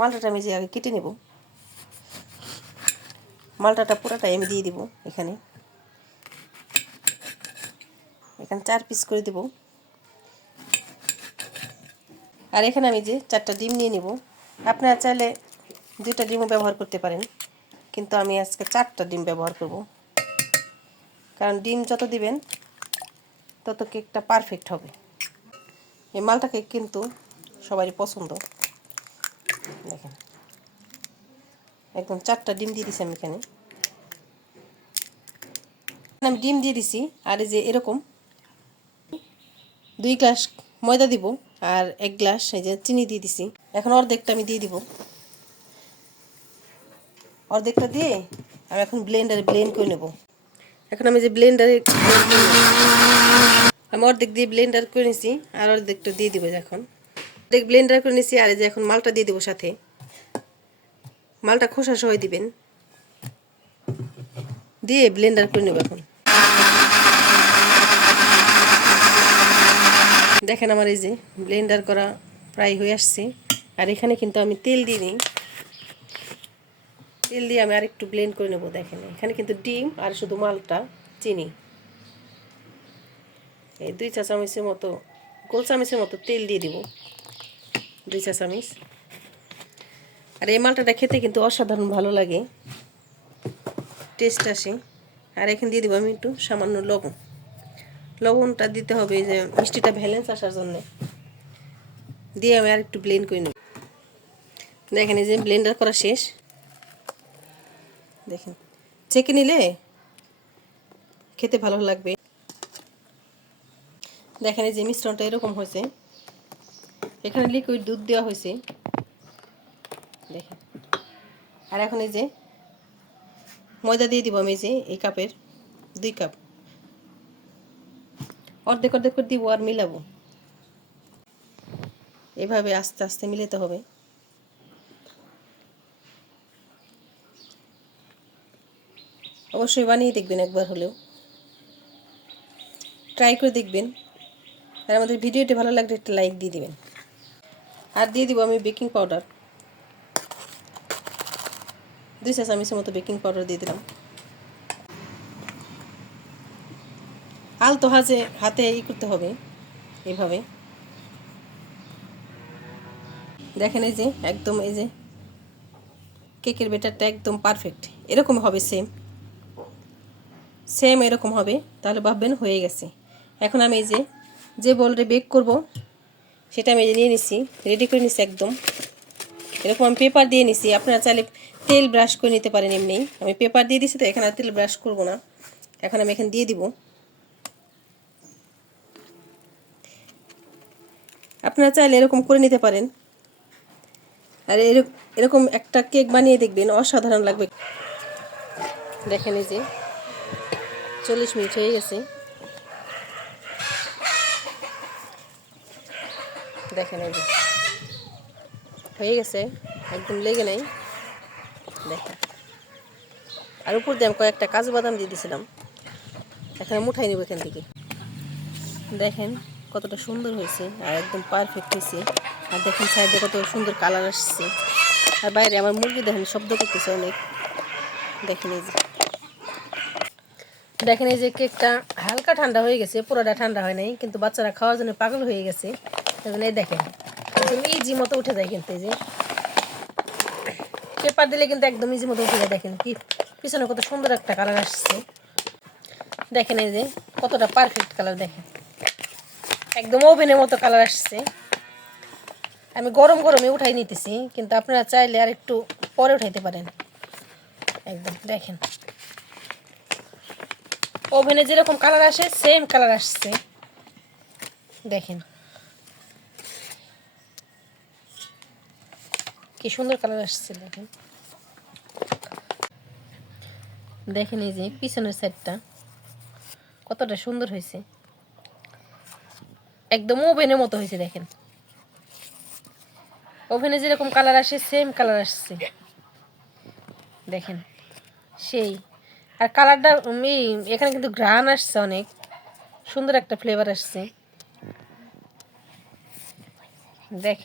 মালটাটা আমি যে আগে কেটে নেব। মালটাটা পুরোটাই আমি দিয়ে দিব এখানে। এখানে 4 পিস করে দেব। আর এখানে আমি যে 4টা ডিম নিয়ে নেব। আপনারা চাইলে 2টা ডিমও ব্যবহার করতে পারেন, কিন্তু আমি আজকে 4টা ডিম ব্যবহার করব, কারণ ডিম যত দিবেন তত কেকটা পারফেক্ট হবে। এই মালটা কেক কিন্তু সবারই পছন্দ। দেখেন একদম 4টা ডিম দিয়ে দিছি আমি এখানে। আমি ডিম দিয়ে দিছি, আর এই যে এরকম 2 গ্লাস ময়দা দিব, আর 1 গ্লাস এই যে চিনি দিয়ে দিছি। এখন অর্ধেকটা আমি দিয়ে দিব। অর্ধেকটা দিয়ে আমি এখন ব্লেন্ডারে ব্লেন্ড করে নেব। এখন আমি যে ব্লেন্ডারে আমি অর্ধেক দিয়ে ব্লেন্ডার করে নিছি, আর অর্ধেকটা দিয়ে দিব। এখন অর্ধেক ব্লেন্ডার করে নিছি, আর এই যে এখন মালটা দিয়ে দেবো সাথে। মালটা খোসা সহ দিবেন, দিয়ে ব্লেন্ডার করে নেব। এখন দেখেন আমার এই যে ব্লেন্ডার করা প্রায় হয়ে আসছে। আর এখানে কিন্তু আমি তেল দিয়ে নিই। তেল দিয়ে আমি আরেকটু ব্লেন্ড করে নেব। দেখেন এখানে কিন্তু ডিম আর শুধু মালটা, চিনি, এই 2 চা চামচের মতো, গোল চামচের মতো তেল দিয়ে দিব, 2 চা চামচ। আর এই মালটাটা খেতে কিন্তু অসাধারণ ভালো লাগে, টেস্ট আসে। আর এখানে দিয়ে দেবো আমি একটু সামান্য লবণ। লবণটা দিতে হবে যে মিষ্টিটা ব্যালেন্স আসার জন্য। দিয়ে আমি আর একটু ব্লেন্ড করে নেব। দেখেন এই যে ব্লেন্ডার করা শেষ। দেখেন চেকে নিলে খেতে ভালো লাগবে। দেখেন এই যে মিশ্রণটা এরকম হয়েছে। এখানে লিকুইড দুধ দেওয়া হয়েছে, দেখেন। আর এখন এই যে ময়দা দিয়ে দিব আমি, যে এই কাপের 2 কাপ, অর্ধেক অর্ধেক করে দিব আর মিলাবো। এভাবে আস্তে আস্তে মিলাতে হবে। অবশ্যই বানিয়ে দেখবেন, একবার হলেও ট্রাই করে দেখবেন। আর আমাদের ভিডিওটি ভালো লাগলে একটা লাইক দিয়ে দিবেন। আর দিয়ে দিব আমি বেকিং পাউডার, 2 চা চামচের মতো বেকিং পাউডার দিয়ে দিলাম। আলতো হাতে করতে হবে এভাবে। দেখেন এই যে একদম এই যে কেকের ব্যাটারটা একদম পারফেক্ট এরকম হবে। সেম সেম এরকম হবে, তাহলে ভাববেন হয়ে গেছে। এখন আমি এই যে বলরে বেক করব সেটা আমি নিয়ে নিছি, রেডি করে নিছি একদম। এরকম আমি পেপার দিয়ে নিছি। আপনারা চাইলে তেল ব্রাশ করে নিতে পারেন। এমনি আমি পেপার দিয়ে দিছি, তো এখানে আর তেল ব্রাশ করব না। এখন আমি এখানে দিয়ে দিব। আপনারা চাইলে এরকম করে নিতে পারেন। আর এরকম একটা কেক বানিয়ে দেখবেন, অসাধারণ লাগবে। দেখেন এই যে 40 মিনিট হয়ে গেছে। দেখেন এই যে হয়ে গেছে, একদম লেগে নেই। দেখেন আর উপর দিয়ে আমি কয়েকটা কাজু বাদাম দিয়ে দিয়েছিলাম। এখানে মুঠাই নেব এখান থেকে। দেখেন কতটা সুন্দর হয়েছে, আর একদম পারফেক্ট হয়েছে। আর দেখেন সাইডে কত সুন্দর কালার আসছে। আর বাইরে আমার মুরগি দেখেন শব্দ করতেছে অনেক। দেখেন এই যে কেকটা হালকা ঠান্ডা হয়ে গেছে, পুরোটা ঠান্ডা হয় নাই, কিন্তু বাচ্চারা খাওয়ার জন্য পাগল হয়ে গেছে। এই দেখেন একদম ইজি মতো উঠে যায়। কিন্তু এই যে পেপার দিলে কিন্তু একদম ইজি মতো উঠে যায়। দেখেন কি পিছনে কত সুন্দর একটা কালার আসছে। দেখেন এই যে কতটা পারফেক্ট কালার। দেখেন একদম ওভেনের মতো কালার আসছে। আমি গরম গরমে উঠাই নিতেছি, কিন্তু আপনারা চাইলে আর একটু পরে উঠাইতে পারেন। একদম দেখেন ওভেনে যেরকম কালার আসে সেম কালার আসছে। দেখেন কি সুন্দর কালার আসছে। দেখেন দেখেন এই যে পিছনের সাইডটা কতটা সুন্দর হয়েছে, একদম ওভেনের মতো হয়েছে। দেখেন ওভেনে যেরকম কালার আসে সেম কালার আসছে। দেখেন সেই আর কালারটা এখানে কিন্তু ঘ্রাণ আসছে, অনেক সুন্দর একটা ফ্লেভার আসছে। দেখ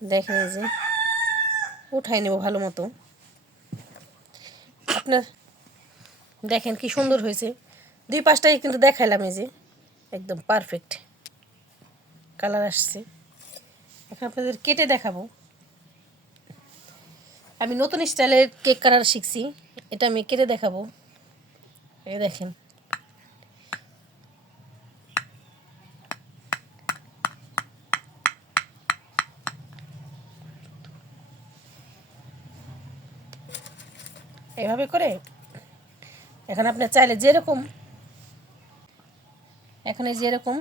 দেখেন এই যে উঠাই নেব ভালো মতো। আপনার দেখেন কি সুন্দর হয়েছে, 2-5টাই কিন্তু দেখাইলাম। এই যে একদম পারফেক্ট কালার আসছে। এখন আপনাদের কেটে দেখাবো। আমি নতুন স্টাইলের কেক কাটার শিখছি, এটা আমি কেটে দেখাবো। এই দেখেন এভাবে করে। এখন আপনি চাইলে যেরকম, এখানে যেরকম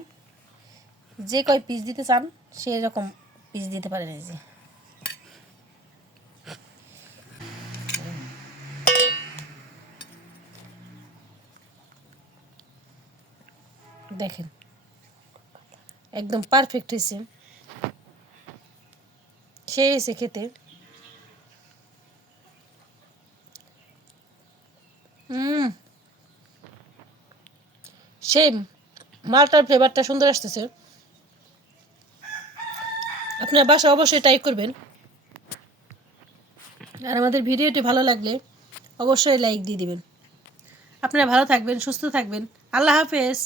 যে কয় পিস দিতে চান সেই রকম পিস দিতে পারেন। এই যে দেখেন একদম পারফেক্ট হয়েছে, সেই হয়েছে খেতে। সেই মালটার ফ্লেভারটা সুন্দর আসতেছে। আপনার বাসা অবশ্যই ট্রাই করবেন। আর আমাদের ভিডিওটি ভালো লাগলে অবশ্যই লাইক দিয়ে দিবেন। আপনারা ভালো থাকবেন, সুস্থ থাকবেন। আল্লাহ হাফেজ।